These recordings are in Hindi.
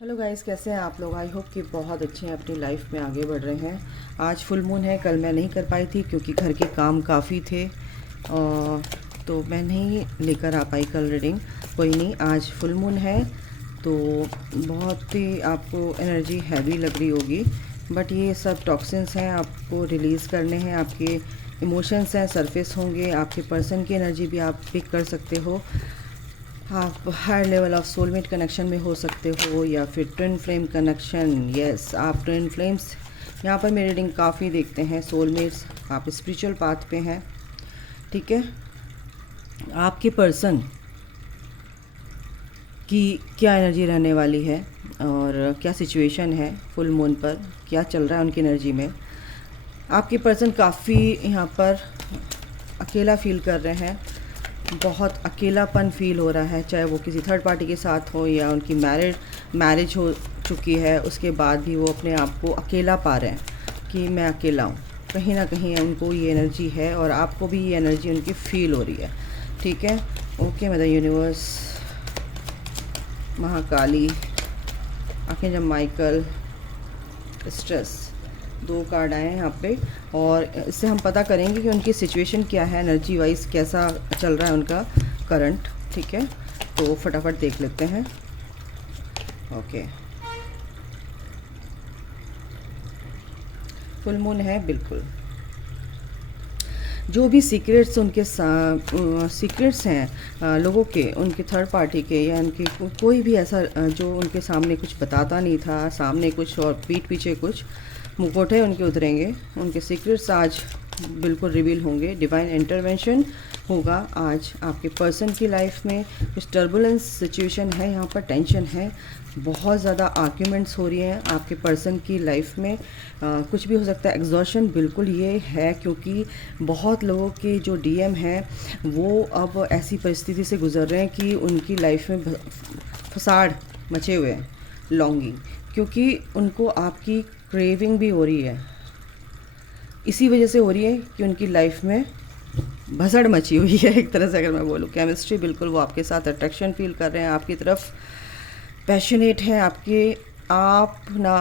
हेलो गाइस, कैसे हैं आप लोग। आई होप कि बहुत अच्छे हैं, अपनी लाइफ में आगे बढ़ रहे हैं। आज फुल मून है, कल मैं नहीं कर पाई थी क्योंकि घर के काम काफ़ी थे तो मैं नहीं लेकर आ पाई कल रीडिंग। कोई नहीं, आज फुल मून है तो बहुत ही आपको एनर्जी हैवी लग रही होगी, बट ये सब टॉक्सिन्स हैं, आपको रिलीज़ करने हैं। आपके इमोशंस हैं, सरफेस होंगे। आपके पर्सन की एनर्जी भी आप पिक कर सकते हो। आप higher level of soulmate connection में हो सकते हो या फिर ट्विन फ्लेम कनेक्शन। यस, आप ट्विन फ्लेम्स यहाँ पर मेरी रीडिंग काफ़ी देखते हैं। सोलमेट्स, आप स्पिरिचुअल पाथ पे हैं, ठीक है। आपके पर्सन की क्या एनर्जी रहने वाली है और क्या सिचुएशन है, फुल मून पर क्या चल रहा है उनकी एनर्जी में। आपके पर्सन काफ़ी यहाँ पर अकेला फील कर रहे हैं, बहुत अकेलापन फील हो रहा है, चाहे वो किसी थर्ड पार्टी के साथ हो या उनकी मैरिज हो चुकी है, उसके बाद भी वो अपने आप को अकेला पा रहे हैं कि मैं अकेला हूँ। कहीं ना कहीं उनको ये एनर्जी है और आपको भी ये एनर्जी उनकी फील हो रही है, ठीक है। Okay, mother universe, Mahakali, archangel Michael, stress, दो कार्ड आए हैं यहाँ पे और इससे हम पता करेंगे कि उनकी सिचुएशन क्या है, एनर्जी वाइज कैसा चल रहा है उनका करंट, ठीक है। तो फटाफट देख लेते हैं। ओके, फुल मून है बिल्कुल। जो भी सीक्रेट्स उनके सीक्रेट्स हैं लोगों के, उनके थर्ड पार्टी के या उनके कोई भी ऐसा जो उनके सामने कुछ बताता नहीं था, सामने कुछ और पीठ पीछे कुछ, मुखौटे उनके उतरेंगे। उनके सीक्रेट्स आज बिल्कुल रिवील होंगे। डिवाइन इंटरवेंशन होगा आज आपके पर्सन की लाइफ में। कुछ टर्बुलेंस सिचुएशन है, यहाँ पर टेंशन है, बहुत ज़्यादा आर्ग्यूमेंट्स हो रही हैं आपके पर्सन की लाइफ में। कुछ भी हो सकता है, एग्जॉशन बिल्कुल ये है क्योंकि बहुत लोगों के जो डीएम हैं वो अब ऐसी परिस्थिति से गुजर रहे हैं कि उनकी लाइफ में फसाड़ मचे हुए हैं, लॉन्गिंग, क्योंकि उनको आपकी क्रेविंग भी हो रही है। इसी वजह से हो रही है कि उनकी लाइफ में भसड़ मची हुई है, एक तरह से अगर मैं बोलूँ। केमिस्ट्री बिल्कुल, वो आपके साथ अट्रैक्शन फील कर रहे हैं, आपकी तरफ पैशनेट है, आप ना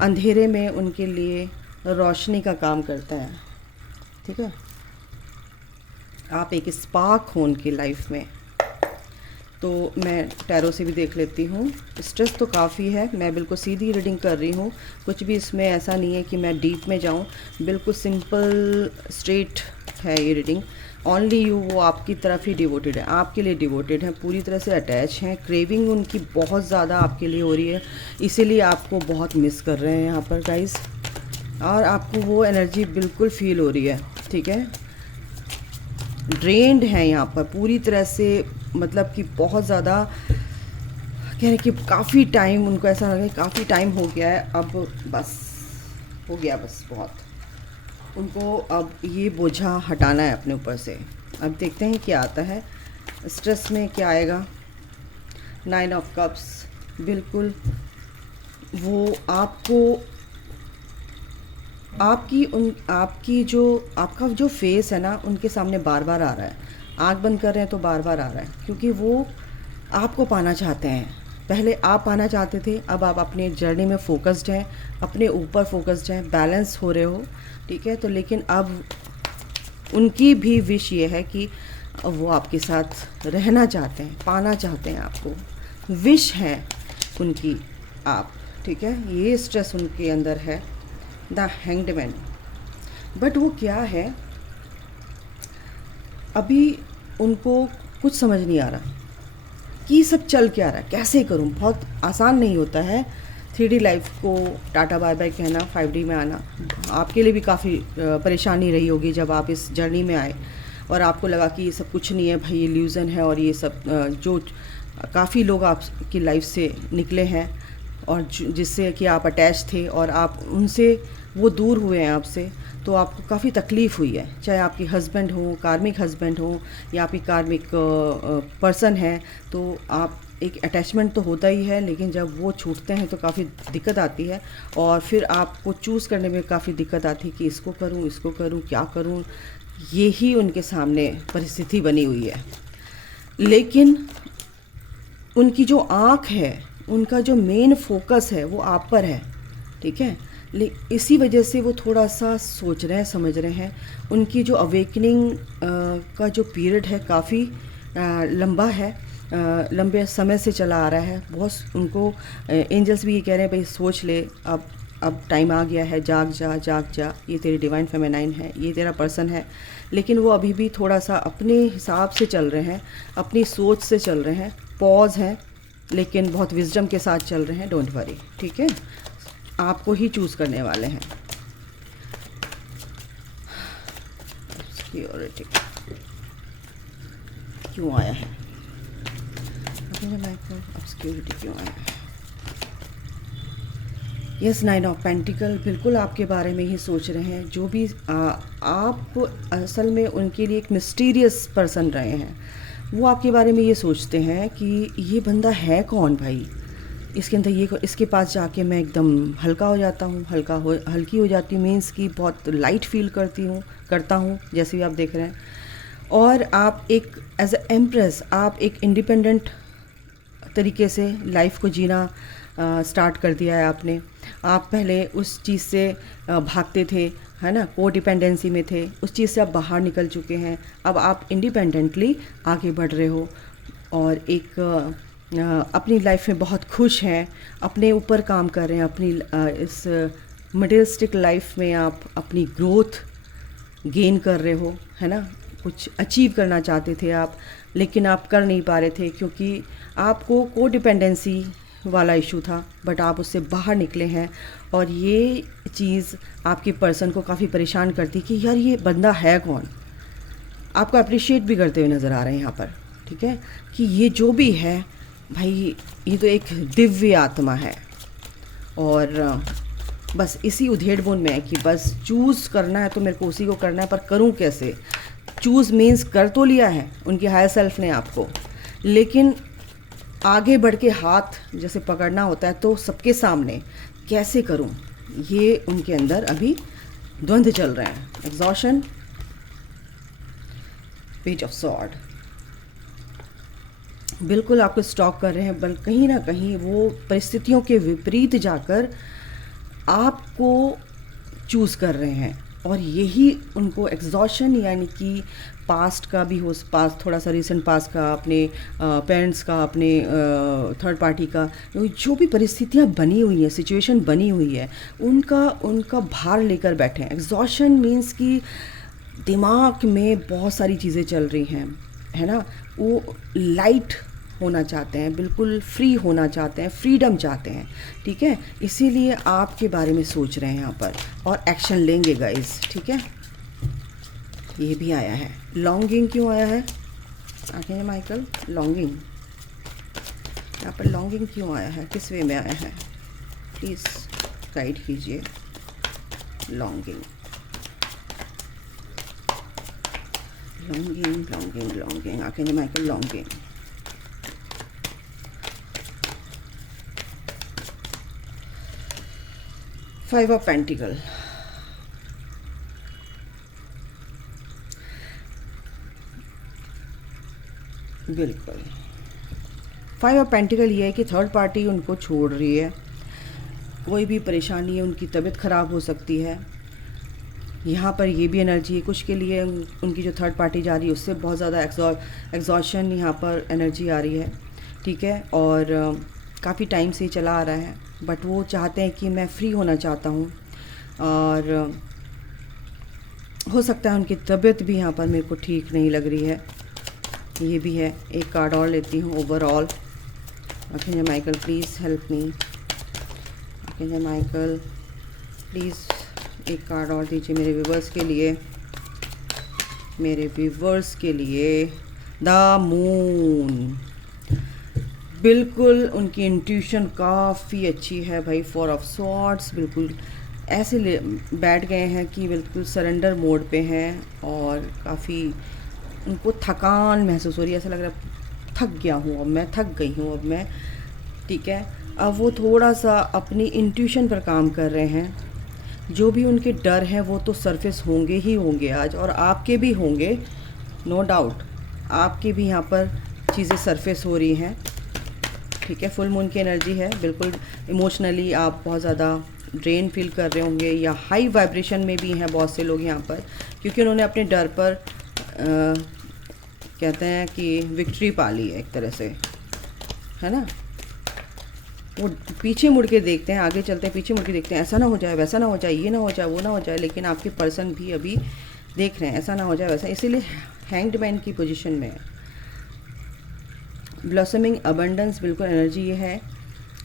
अंधेरे में उनके लिए रोशनी का काम करता है, ठीक है। आप एक स्पार्क हो उनकी लाइफ में। तो मैं टैरो से भी देख लेती हूँ। स्ट्रेस तो काफ़ी है, मैं बिल्कुल सीधी रीडिंग कर रही हूँ, कुछ भी इसमें ऐसा नहीं है कि मैं डीप में जाऊँ, बिल्कुल सिंपल स्ट्रेट है ये रीडिंग। ओनली यू, वो आपकी तरफ ही डिवोटेड है, आपके लिए डिवोटेड है, पूरी तरह से अटैच हैं। क्रेविंग उनकी बहुत ज़्यादा आपके लिए हो रही है, इसीलिए आपको बहुत मिस कर रहे हैं यहाँ पर गाइस, और आपको वो एनर्जी बिल्कुल फील हो रही है, ठीक है। ड्रेन्ड है यहाँ पर पूरी तरह से, मतलब कि बहुत ज़्यादा कह रहे कि काफ़ी टाइम उनको ऐसा लगे, काफ़ी टाइम हो गया है, अब बस हो गया, बस बहुत उनको अब ये बोझा हटाना है अपने ऊपर से। अब देखते हैं क्या आता है स्ट्रेस में, क्या आएगा। 9 ऑफ कप्स, बिल्कुल वो आपका जो फेस है ना, उनके सामने बार बार आ रहा है। आँख बंद कर रहे हैं तो बार बार आ रहा है, क्योंकि वो आपको पाना चाहते हैं। पहले आप पाना चाहते थे, अब आप अपनी जर्नी में फोकस्ड हैं, अपने ऊपर फोकस्ड हैं, बैलेंस हो रहे हो, ठीक है। तो लेकिन अब उनकी भी विश ये है कि वो आपके साथ रहना चाहते हैं, पाना चाहते हैं आपको, विश है उनकी आप, ठीक है। ये स्ट्रेस उनके अंदर है, द हैंग्ड मैन। बट वो क्या है, अभी उनको कुछ समझ नहीं आ रहा कि सब चल क्या रहा है, कैसे करूं। बहुत आसान नहीं होता है 3D लाइफ को टाटा बाय बाय कहना, 5D में आना। आपके लिए भी काफ़ी परेशानी रही होगी जब आप इस जर्नी में आए और आपको लगा कि ये सब कुछ नहीं है भाई, ये इल्यूज़न है, और ये सब जो काफ़ी लोग आपकी लाइफ से निकले हैं और जिससे कि आप अटैच थे और आप उनसे वो दूर हुए हैं आपसे, तो आपको काफ़ी तकलीफ़ हुई है। चाहे आपके हस्बैंड हो, कार्मिक हस्बैंड हो, या आपकी कार्मिक पर्सन है, तो आप एक अटैचमेंट तो होता ही है, लेकिन जब वो छूटते हैं तो काफ़ी दिक्कत आती है और फिर आपको चूज़ करने में काफ़ी दिक्कत आती है कि इसको करूं, क्या करूं। यही उनके सामने परिस्थिति बनी हुई है। लेकिन उनकी जो आँख है उनका जो मेन फोकस है वो आप पर है, ठीक है। इसी वजह से वो थोड़ा सा सोच रहे हैं, समझ रहे हैं। उनकी जो अवेकनिंग का जो पीरियड है काफ़ी लंबा है, लंबे समय से चला आ रहा है। बहुत उनको एंजल्स भी ये कह रहे हैं भाई सोच ले, अब टाइम आ गया है, जाग जा जाग जा, ये तेरी डिवाइन फेमिनाइन है, ये तेरा पर्सन है। लेकिन वो अभी भी थोड़ा सा अपने हिसाब से चल रहे हैं, अपनी सोच से चल रहे हैं, पॉज हैं, लेकिन बहुत विजडम के साथ चल रहे हैं। डोंट वरी, ठीक है, आपको ही चूज़ करने वाले हैं। सिक्योरिटी क्यों आया है? सिक्योरिटी क्यों आया है? यस, 9 ऑफ पेंटिकल बिल्कुल आपके बारे में ही सोच रहे हैं। जो भी आप असल में उनके लिए एक मिस्टीरियस पर्सन रहे हैं। वो आपके बारे में ये सोचते हैं कि ये बंदा है कौन भाई, इसके अंदर ये, इसके पास जाके मैं एकदम हल्का हो जाता हूँ, हल्की हो जाती हूँ, मीन्स कि बहुत लाइट फील करता हूँ, जैसे भी आप देख रहे हैं। और आप एक एज ए एम्प्रेस, आप एक इंडिपेंडेंट तरीके से लाइफ को जीना स्टार्ट कर दिया है आपने। आप पहले उस चीज़ से भागते थे, है ना, को डिपेंडेंसी में थे, उस चीज़ से आप बाहर निकल चुके हैं। अब आप इंडिपेंडेंटली आगे बढ़ रहे हो और एक अपनी लाइफ में बहुत खुश हैं, अपने ऊपर काम कर रहे हैं। अपनी इस मटेरियलिस्टिक लाइफ में आप अपनी ग्रोथ गेन कर रहे हो, है ना। कुछ अचीव करना चाहते थे आप, लेकिन आप कर नहीं पा रहे थे क्योंकि आपको को डिपेंडेंसी वाला इशू था, बट आप उससे बाहर निकले हैं। और ये चीज़ आपके पर्सन को काफ़ी परेशान करती कि यार ये बंदा है कौन। आपको अप्रिशिएट भी करते हुए नज़र आ रहे हैं यहाँ पर, ठीक है, कि ये जो भी है भाई, ये तो एक दिव्य आत्मा है। और बस इसी उधेड़-बुन में है कि बस चूज़ करना है तो मेरे को उसी को करना है, पर करूँ कैसे। चूज़ मीन्स कर तो लिया है उनके हायर सेल्फ ने आपको, लेकिन आगे बढ़ के हाथ जैसे पकड़ना होता है तो सबके सामने कैसे करूं, ये उनके अंदर अभी द्वंद्व चल रहे हैं। एग्जॉशन, पेज ऑफ सॉर्ड, बिल्कुल आपको स्टॉक कर रहे हैं, बल्कि कहीं ना कहीं वो परिस्थितियों के विपरीत जाकर आपको चूज़ कर रहे हैं। और यही उनको एग्जॉशन, यानी कि पास्ट का भी हो, पास्ट थोड़ा सा रिसेंट पास्ट का, अपने पेरेंट्स का, अपने थर्ड पार्टी का, जो भी परिस्थितियाँ बनी हुई हैं, सिचुएशन बनी हुई है, उनका भार लेकर बैठे हैं। एग्जॉशन मीन्स कि दिमाग में बहुत सारी चीज़ें चल रही हैं, है ना। वो लाइट होना चाहते हैं, बिल्कुल फ्री होना चाहते हैं, फ्रीडम चाहते हैं, ठीक है। इसीलिए आपके बारे में सोच रहे हैं यहाँ पर और एक्शन लेंगे गाइस, ठीक है। ये भी आया है। लॉन्गिंग क्यों आया है? आगे माइकल, लॉन्गिंग, यहाँ पर लॉन्गिंग क्यों आया है, किस वे में आया है, प्लीज़ गाइड कीजिए। लॉन्गिंग, लॉन्गिंग, लॉन्गिंग, लॉन्गिंग, आगे Michael, longing. Five of pentacle, बिल्कुल। फाइव ऑफ पेंटिकल ये है कि थर्ड पार्टी उनको छोड़ रही है, कोई भी परेशानी है, उनकी तबीयत ख़राब हो सकती है। यहाँ पर ये भी एनर्जी है कुछ के लिए, उनकी जो थर्ड पार्टी जा रही है उससे बहुत ज़्यादा एग्जॉशन यहाँ पर एनर्जी आ रही है, ठीक है। और काफ़ी टाइम से चला आ रहा है, बट वो चाहते हैं कि मैं फ्री होना चाहता हूँ। और हो सकता है उनकी तबीयत भी यहाँ पर मेरे को ठीक नहीं लग रही है, ये भी है। एक कार्ड और लेती हूँ, overall. Okay Michael, please help me. Okay Michael, please एक कार्ड और दीजिए मेरे व्यूवर्स के लिए, मेरे व्यूवर्स के लिए। द मून, बिल्कुल उनकी इंट्यूशन काफ़ी अच्छी है भाई। फोर ऑफ स्वॉर्ड्स, बिल्कुल ऐसे बैठ गए हैं कि बिल्कुल सरेंडर मोड पे हैं और काफ़ी उनको थकान महसूस हो रही है। ऐसा लग रहा है थक गया हूँ, अब मैं थक गई हूँ, अब मैं, ठीक है। अब वो थोड़ा सा अपनी इंट्यूशन पर काम कर रहे हैं। जो भी उनके डर हैं वो तो सरफेस होंगे ही होंगे आज, और आपके भी होंगे, नो डाउट। आपके भी यहाँ पर चीज़ें सरफेस हो रही हैं, ठीक है, फुल मून की एनर्जी है। बिल्कुल इमोशनली आप बहुत ज़्यादा ड्रेन फील कर रहे होंगे या हाई वाइब्रेशन में भी हैं बहुत से लोग यहाँ पर, क्योंकि उन्होंने अपने डर पर कहते हैं कि विक्ट्री पा ली है एक तरह से, है ना। वो पीछे मुड़ के देखते हैं, आगे चलते हैं पीछे मुड़ के देखते हैं, ऐसा ना हो जाए, वैसा ना हो जाए, ये ना हो जाए, वो ना हो जाए, लेकिन आपके पर्सन भी अभी देख रहे हैं ऐसा ना हो जाए वैसा, इसीलिए हैंग्ड मैन की पोजीशन में है। ब्लॉसमिंग अबंडेंस बिल्कुल एनर्जी ये है।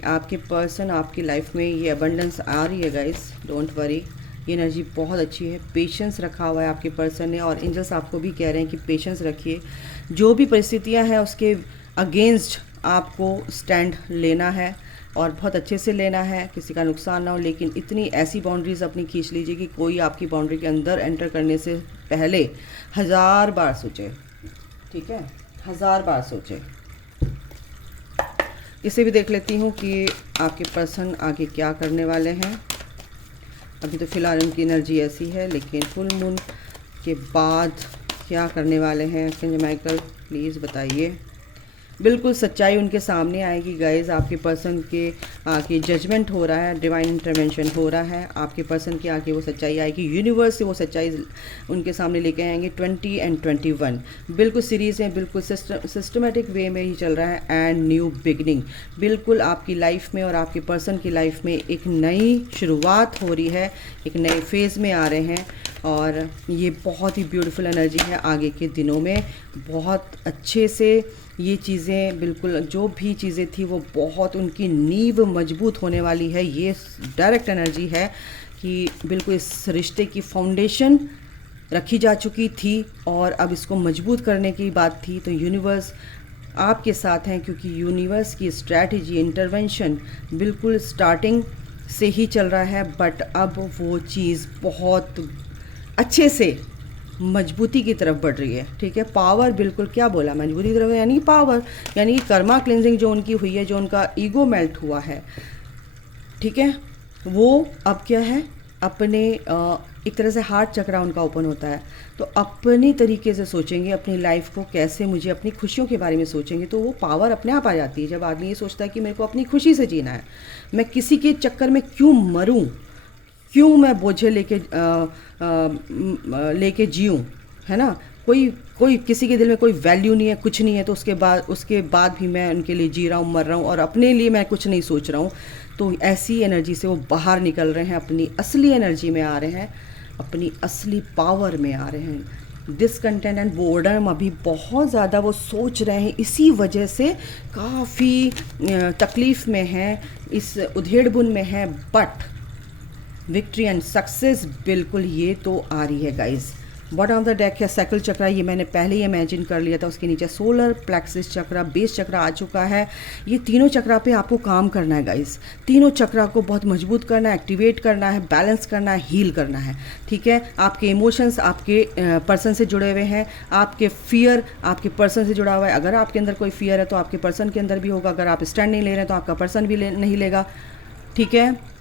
आपके पर्सन आपकी लाइफ में ये अबंडेंस आ रही है गाइस, डोंट वरी, ये एनर्जी बहुत अच्छी है। पेशेंस रखा हुआ है आपके पर्सन ने, और एंजल्स आपको भी कह रहे हैं कि पेशेंस रखिए। जो भी परिस्थितियां हैं उसके अगेंस्ट आपको स्टैंड लेना है और बहुत अच्छे से लेना है, किसी का नुकसान ना हो। लेकिन इतनी ऐसी बाउंड्रीज़ अपनी खींच लीजिए कि कोई आपकी बाउंड्री के अंदर एंटर करने से पहले 1000 बार सोचे, ठीक है, 1000 बार सोचे। इसे भी देख लेती हूँ कि आपके पर्सन आगे क्या करने वाले हैं। अभी तो फ़िलहाल उनकी एनर्जी ऐसी है, लेकिन फुल मून के बाद क्या करने वाले हैं आर्कएंजल माइकल, प्लीज़ बताइए। बिल्कुल सच्चाई उनके सामने आएगी गाइस। आपके पर्सन के आगे जजमेंट हो रहा है, डिवाइन इंटरवेंशन हो रहा है, आपके पर्सन के आगे वो सच्चाई आएगी, यूनिवर्स से वो सच्चाई उनके सामने लेके आएंगे। 20 और 21 बिल्कुल सीरीज़ है, बिल्कुल सिस्टमेटिक वे में ही चल रहा है। एंड न्यू बिगनिंग, बिल्कुल आपकी लाइफ में और आपके पर्सन की लाइफ में एक नई शुरुआत हो रही है, एक नए फेज़ में आ रहे हैं, और ये बहुत ही ब्यूटीफुल एनर्जी है। आगे के दिनों में बहुत अच्छे से ये चीज़ें, बिल्कुल जो भी चीज़ें थी वो बहुत उनकी नींव मजबूत होने वाली है। ये डायरेक्ट एनर्जी है कि बिल्कुल इस रिश्ते की फाउंडेशन रखी जा चुकी थी और अब इसको मजबूत करने की बात थी। तो यूनिवर्स आपके साथ हैं, क्योंकि यूनिवर्स की स्ट्रैटेजी इंटरवेंशन बिल्कुल स्टार्टिंग से ही चल रहा है, बट अब वो चीज़ बहुत अच्छे से मजबूती की तरफ बढ़ रही है, ठीक है। पावर, बिल्कुल क्या बोला, मजबूती की तरफ, यानी पावर, यानी कर्मा क्लिनजिंग जो उनकी हुई है, जो उनका ईगो मेल्ट हुआ है, ठीक है, वो अब क्या है, अपने एक तरह से हार्ट चक्रा उनका ओपन होता है। तो अपनी तरीके से सोचेंगे अपनी लाइफ को, कैसे मुझे अपनी खुशियों के बारे में सोचेंगे, तो वो पावर अपने आप आ जाती है। जब आदमी ये सोचता है कि मेरे को अपनी खुशी से जीना है, मैं किसी के चक्कर में क्यों मरूं, क्यों मैं बोझे लेके जीऊँ, है ना। कोई किसी के दिल में कोई वैल्यू नहीं है, कुछ नहीं है, तो उसके बाद भी मैं उनके लिए जी रहा हूँ, मर रहा हूँ, और अपने लिए मैं कुछ नहीं सोच रहा हूँ। तो ऐसी एनर्जी से वो बाहर निकल रहे हैं, अपनी असली एनर्जी में आ रहे हैं, अपनी असली पावर में आ रहे हैं। डिसकंटेंट एंड बोर्डम अभी बहुत ज़्यादा वो सोच रहे हैं, इसी वजह से काफ़ी तकलीफ़ में हैं, इस उधेड़-बुन में हैं, बट विक्ट्री एंड सक्सेस बिल्कुल ये तो आ रही है guys. Bottom of the deck है सैकल चक्रा, ये मैंने पहले ही इमेजिन कर लिया था। उसके नीचे सोलर प्लेक्सिस चक्रा, बेस चक्रा आ चुका है। ये तीनों चक्रा पे आपको काम करना है गाइस। तीनों चक्रा को बहुत मजबूत करना है, एक्टिवेट करना है, बैलेंस करना है, हील करना है, ठीक है। आपके इमोशंस आपके पर्सन से जुड़े हुए हैं, आपके फियर आपके पर्सन से जुड़ा हुआ है। अगर आपके अंदर कोई फियर है तो आपके पर्सन के अंदर भी होगा। अगर आप स्टैंड नहीं ले रहे हैं तो आपका पर्सन भी नहीं लेगा, ठीक है।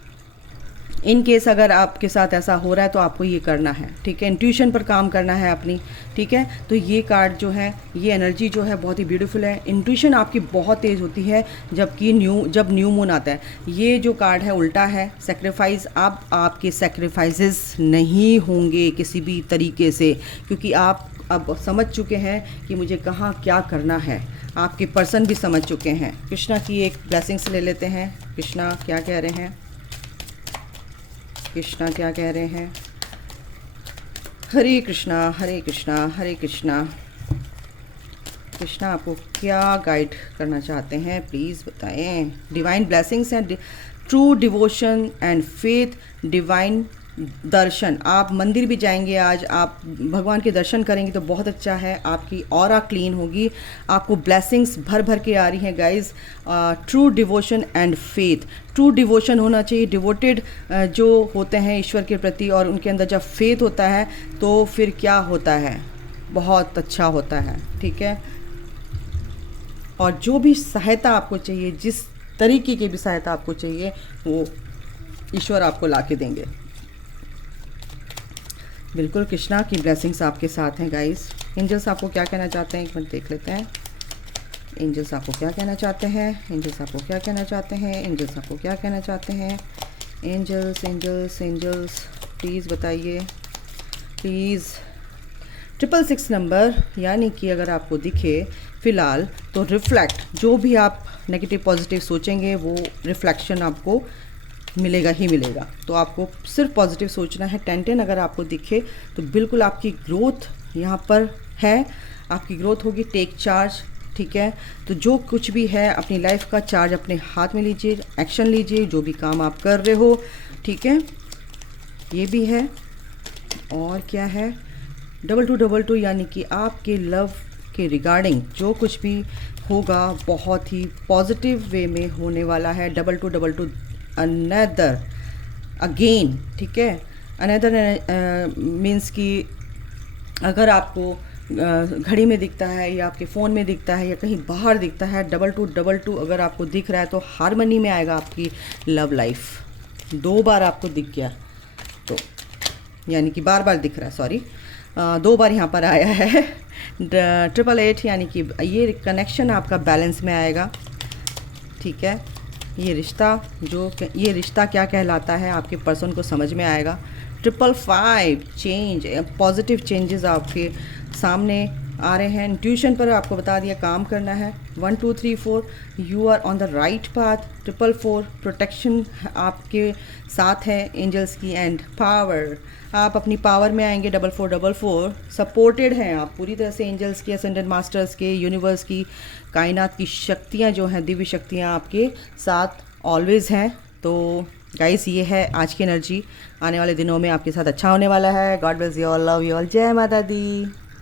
इन केस अगर आपके साथ ऐसा हो रहा है तो आपको ये करना है, ठीक है। इंट्यूशन पर काम करना है अपनी, ठीक है। तो ये कार्ड जो है, ये एनर्जी जो है बहुत ही ब्यूटीफुल है। इंट्यूशन आपकी बहुत तेज़ होती है जब न्यू मून आता है। ये जो कार्ड है उल्टा है, सेक्रीफाइस। आपके सेक्रीफाइसेस नहीं होंगे किसी भी तरीके से, क्योंकि आप अब समझ चुके हैं कि मुझे कहाँ क्या करना है। आपके पर्सन भी समझ चुके हैं। कृष्णा की एक ब्लेसिंग्स ले लेते हैं। कृष्णा क्या कह रहे हैं, कृष्णा क्या कह रहे हैं। हरे कृष्णा हरे कृष्णा हरे कृष्णा। कृष्णा आपको क्या गाइड करना चाहते हैं, प्लीज़ बताएं। Divine blessings and true devotion and faith, divine darshan. आप मंदिर भी जाएंगे आज, आप भगवान के दर्शन करेंगे तो बहुत अच्छा है। आपकी ऑरा क्लीन होगी, आपको ब्लेसिंग्स भर भर के आ रही हैं guys. True devotion and faith, true devotion होना चाहिए। डिवोटेड जो होते हैं ईश्वर के प्रति और उनके अंदर जब फेथ होता है तो फिर क्या होता है, बहुत अच्छा होता है, ठीक है। और जो भी सहायता आपको चाहिए, जिस तरीके की भी सहायता आपको चाहिए, वो ईश्वर आपको ला के देंगे। बिल्कुल कृष्णा की ब्लेसिंग्स आपके साथ हैं गाइस। एंजल्स आपको क्या कहना चाहते हैं, एक मिनट देख लेते हैं। एंजल्स आपको क्या कहना चाहते हैं, एंजल्स आपको क्या कहना चाहते हैं, एंजल्स आपको क्या कहना चाहते हैं। एंजल्स एंजल्स एंजल्स प्लीज़ बताइए प्लीज़। 666 नंबर, यानी कि अगर आपको दिखे फ़िलहाल तो रिफ्लेक्ट, जो भी आप नेगेटिव पॉजिटिव सोचेंगे वो रिफ्लेक्शन आपको मिलेगा ही मिलेगा। तो आपको सिर्फ पॉजिटिव सोचना है। 1010 अगर आपको दिखे तो बिल्कुल आपकी ग्रोथ यहाँ पर है, आपकी ग्रोथ होगी। टेक चार्ज, ठीक है। तो जो कुछ भी है अपनी लाइफ का चार्ज अपने हाथ में लीजिए, एक्शन लीजिए, जो भी काम आप कर रहे हो, ठीक है। ये भी है। और क्या है, 2222, यानी कि आपके लव के रिगार्डिंग जो कुछ भी होगा बहुत ही पॉजिटिव वे में होने वाला है। 2222 अनदर अगेन, ठीक है। अनदर मीन्स कि अगर आपको घड़ी में दिखता है या आपके फ़ोन में दिखता है या कहीं बाहर दिखता है 2222 अगर आपको दिख रहा है तो हारमनी में आएगा आपकी लव लाइफ। 2 बार आपको दिख गया तो यानी कि बार बार दिख रहा है, सॉरी 2 बार यहाँ पर आया है। 888 यानी कि ये कनेक्शन आपका बैलेंस में आएगा, ठीक है। ये रिश्ता क्या कहलाता है आपके पर्सन को समझ में आएगा। 555 चेंज, पॉजिटिव चेंजेस आपके सामने आ रहे हैं। इंट्यूशन पर आपको बता दिया काम करना है। 1 2 3 4 you are on the right path. 444 protection आपके साथ है एंजल्स की। एंड पावर, आप अपनी पावर में आएंगे। 4444 सपोर्टेड हैं आप पूरी तरह से एंजल्स के, असेंडेंट मास्टर्स के, यूनिवर्स की, कायनात की शक्तियाँ जो हैं, दिव्य शक्तियाँ आपके साथ ऑलवेज़ हैं। तो गाइस ये है आज की एनर्जी। आने वाले दिनों में आपके साथ अच्छा होने वाला है। God bless you all, love you all, जय माता दी।